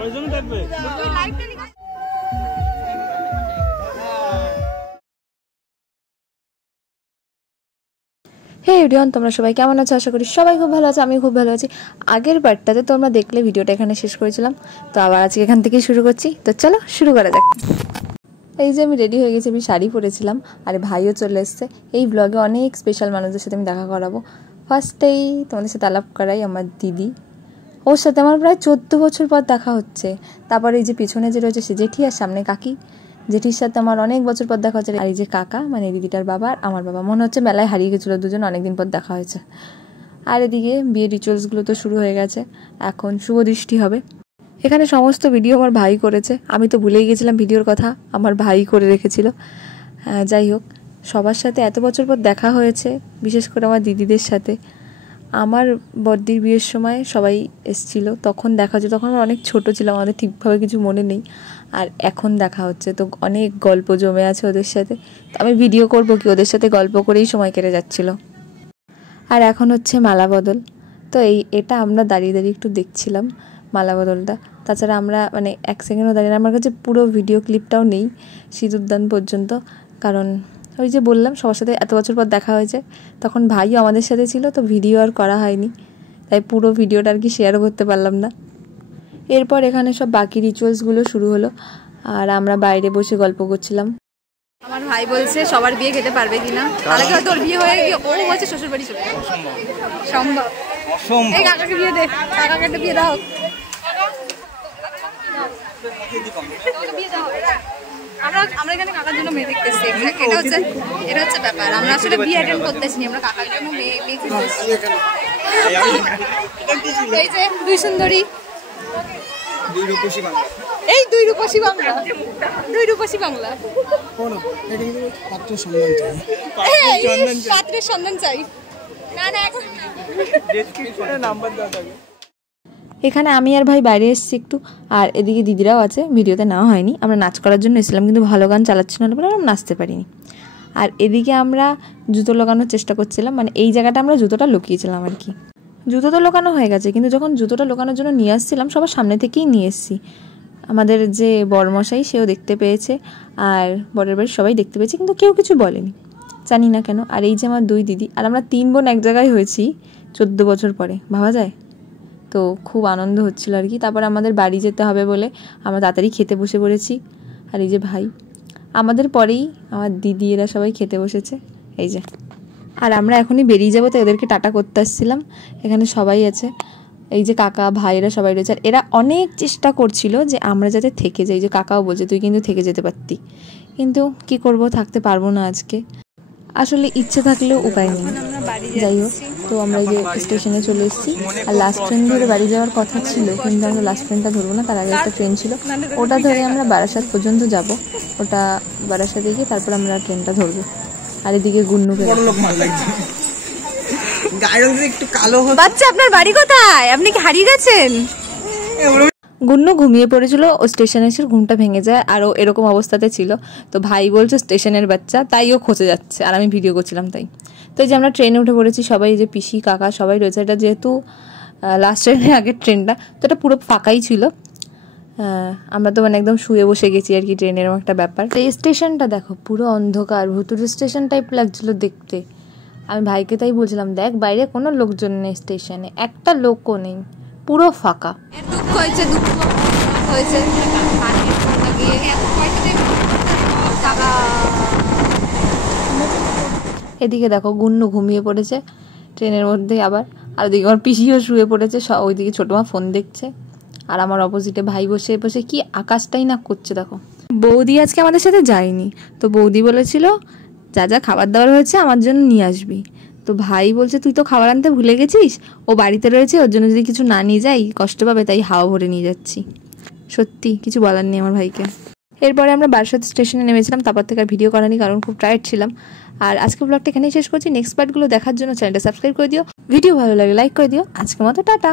হে everyone, তোমরা সবাই কেমন আছো? আশা করি সবাই খুব ভালো আছে। আমি খুব ভালো আছি। আগের পার্টটাতে তোমরা দেখলে ভিডিওটা এখানে শেষ করেছিলাম, তো আবার আজকে এখান থেকেই শুরু করছি। তো চলো শুরু করা যাক। এই যে আমি রেডি হয়ে গেছি, আমি শাড়ি পরেছিলাম, আর ভাইও চলে এসছে। এই ব্লগে অনেক স্পেশাল মানুষদের সাথে আমি দেখা করাবো। ফার্স্টেই তোমাদের সাথে আলাপ করাই আমার দিদি, ওর সাথে আমার প্রায় 14 বছর পর দেখা হচ্ছে। তারপরে এই যে পিছনে যে রয়েছে সে জেঠি, আর সামনে কাকি। জেঠির সাথে আমার অনেক বছর পর দেখা হচ্ছে। আর এই যে কাকা, মানে দিদিটার বাবা আর আমার বাবা, মনে হচ্ছে মেলায় হারিয়ে গেছিলো দুজন, অনেকদিন পর দেখা হয়েছে। আর এদিকে বিয়ে রিচুয়ালসগুলো তো শুরু হয়ে গেছে, এখন শুভ দৃষ্টি হবে। এখানে সমস্ত ভিডিও আমার ভাই করেছে, আমি তো ভুলেই গেছিলাম ভিডিওর কথা, আমার ভাই করে রেখেছিল। যাই হোক, সবার সাথে এত বছর পর দেখা হয়েছে, বিশেষ করে আমার দিদিদের সাথে। আমার বড়দির বিয়ের সময় সবাই এসেছিল, তখন দেখা হচ্ছে, তখন আমরা অনেক ছোট ছিলাম, আমাদের ঠিকভাবে কিছু মনে নেই। আর এখন দেখা হচ্ছে, তো অনেক গল্প জমে আছে ওদের সাথে। তো আমি ভিডিও করবো কি, ওদের সাথে গল্প করেই সময় কেটে যাচ্ছিল। আর এখন হচ্ছে মালা বদল। তো এটা আমরা দাঁড়িয়ে দাঁড়িয়ে একটু দেখছিলাম মালা বদলটা। তাছাড়া আমরা মানে এক সেকেন্ডও দাঁড়িয়ে, আমার কাছে পুরো ভিডিও ক্লিপটাও নেই সিঁদুরদান পর্যন্ত, কারণ ওই যে বললাম সবার সাথে এত বছর পর দেখা হয়েছে, তখন ভাইও আমাদের সাথে ছিল, তো ভিডিও আর করা হয়নি, তাই পুরো ভিডিওটা আর কি শেয়ারও করতে পারলাম না। এরপর এখানে সব বাকি রিচুয়ালসগুলো শুরু হলো, আর আমরা বাইরে বসে গল্প করছিলাম। আমার ভাই বলছে সবার বিয়ে খেতে পারবে কিনা, তাহলে হয়তো ওর বিয়ে হয়ে গিয়ে ও বলছে শ্বশুর বাড়ি চলে যাবে। সম্ভব? এই কাকাকে বিয়ে দে, কাকাকে একটা বিয়ে দাও। আমরা এখানে কাকার জন্য মেয়ে দেখতে এসেছি, এটা হচ্ছে ব্যাপার। আমরা আসলে বিয়ে অ্যাটেন্ড করতে এসেছি, আমরা কাকার জন্য মেয়ে দেখতে এসেছি। এই যে দুই সুন্দরী, দুই রূপসী বাংলা, এই দুই রূপসী বাংলা, দুই রূপসী বাংলা। পাত্রের সন্ধান চাই। না না, এখন নাম্বার দাও। এখানে আমি আর ভাই বাইরে এসেছি একটু, আর এদিকে দিদিরাও আছে, ভিডিওতে নেওয়া হয়নি। আমরা নাচ করার জন্য এসেছিলাম, কিন্তু ভালো গান চালাচ্ছিল না বলে আমরা নাচতে পারিনি। আর এদিকে আমরা জুতো লাগানোর চেষ্টা করছিলাম, মানে এই জায়গাটা আমরা জুতোটা লুকিয়েছিলাম আর কি। জুতো তো লোকানো হয়ে গেছে, কিন্তু যখন জুতোটা লোকানোর জন্য নিয়ে আসছিলাম, সবার সামনে থেকেই নিয়ে এসেছি। আমাদের যে বরমশাই, সেও দেখতে পেয়েছে, আর বরের বাড়ির সবাই দেখতে পেয়েছে, কিন্তু কেউ কিছু বলেনি, জানি না কেন। আর এই যে আমার দুই দিদি, আর আমরা 3 বোন এক জায়গায় হয়েছি 14 বছর পরে, ভাবা যায়? তো খুব আনন্দ হচ্ছিল আর কি। তারপর আমাদের বাড়ি যেতে হবে বলে আমরা তাড়াতাড়ি খেতে বসে পড়েছি। আর এই যে ভাই, আমাদের পরেই আমার দিদি, এরা সবাই খেতে বসেছে, এই যে। আর আমরা এখনই বেরিয়ে যাবো, তো এদেরকে টাটা করতে আসছিলাম। এখানে সবাই আছে, এই যে কাকা ভাইরা সবাই রয়েছে। আর এরা অনেক চেষ্টা করছিল যে আমরা যাতে থেকে যাই। যে কাকাও বলছে তুই কিন্তু থেকে যেতে পারতি, কিন্তু কি করব, থাকতে পারবো না আজকে। আসলে ইচ্ছে থাকলেও উপায় নেই। যাই হোক, তো আমরা এই যে স্টেশনে চলে এসেছি। আর লাস্ট ট্রেন ধরে বাড়ি যাওয়ার কথা ছিল, কিন্তু আমরা লাস্ট ট্রেনটা ধরবো না, তার আগে একটা ট্রেন ছিল, ওটা ধরে আমরা বারাসাত পর্যন্ত যাব। ওটা বারাসাতে গিয়ে তারপর আমরা ট্রেনটা ধরবো। আর এদিকে গুন্নুকে বাচ্চা, আপনার বাড়ি কোথায়? আপনি কি হারিয়ে গেছেন? গুন্নু ঘুমিয়ে পড়েছিল, ও স্টেশনে এসে ঘুমটা ভেঙে যায়, আর ও এরকম অবস্থাতে ছিল। তো ভাই বলছে স্টেশনের বাচ্চা, তাই ও খোঁজে যাচ্ছে, আর আমি ভিডিও করছিলাম তাই। তো এই যে আমরা ট্রেনে উঠে পড়েছি, সবাই যে পিসি কাকা সবাই রয়েছে। এটা যেহেতু লাস্ট ট্রেনের আগের ট্রেনটা, তো এটা পুরো ফাঁকাই ছিল। আমরা তো মানে একদম শুয়ে বসে গেছি আর কি, ট্রেনের একটা ব্যাপার। তো এই স্টেশনটা দেখো, পুরো অন্ধকার, ভুতুড়ে স্টেশন টাইপ লাগছিল দেখতে। আমি ভাইকে তাই বলছিলাম, দেখ বাইরে কোনো লোকজন নেই, স্টেশনে একটা লোকও নেই, পুরো ফাঁকা। দুঃখ হয়েছে, দুঃখ হয়েছে। এদিকে দেখো গুন্নু ঘুমিয়ে পড়েছে ট্রেনের মধ্যে আবার, আর ওদিকে আমার পিসিও শুয়ে পড়েছে, ওইদিকে ছোটো মা ফোন দেখছে, আর আমার অপোজিটে ভাই বসে বসে কি আকাশটাই না করছে দেখো। বৌদি আজকে আমাদের সাথে যায়নি, তো বৌদি বলেছিল যা যা খাবার দাবার হয়েছে আমার জন্য নিয়ে আসবি। তো ভাই বলছে তুই তো খাবার আনতে ভুলে গেছিস, ও বাড়িতে রয়েছে, ওর জন্য যদি কিছু না নিয়ে যাই কষ্ট পাবে, তাই হাওয়া ভরে নিয়ে যাচ্ছি। সত্যি কিছু বলার নেই আমার ভাইকে। এরপরে আমরা বারাসাত স্টেশনে নেমেছিলাম, তারপর থেকে আর ভিডিও করানি, কারণ খুব টায়ার্ড ছিলাম। আর আজকে ব্লগটা এখানেই শেষ করছি। নেক্সট পার্টগুলো দেখার জন্য চ্যানেলটা সাবস্ক্রাইব করে দিও, ভিডিও ভালো লাগে লাইক করে দিও। আজকের মতো টাটা।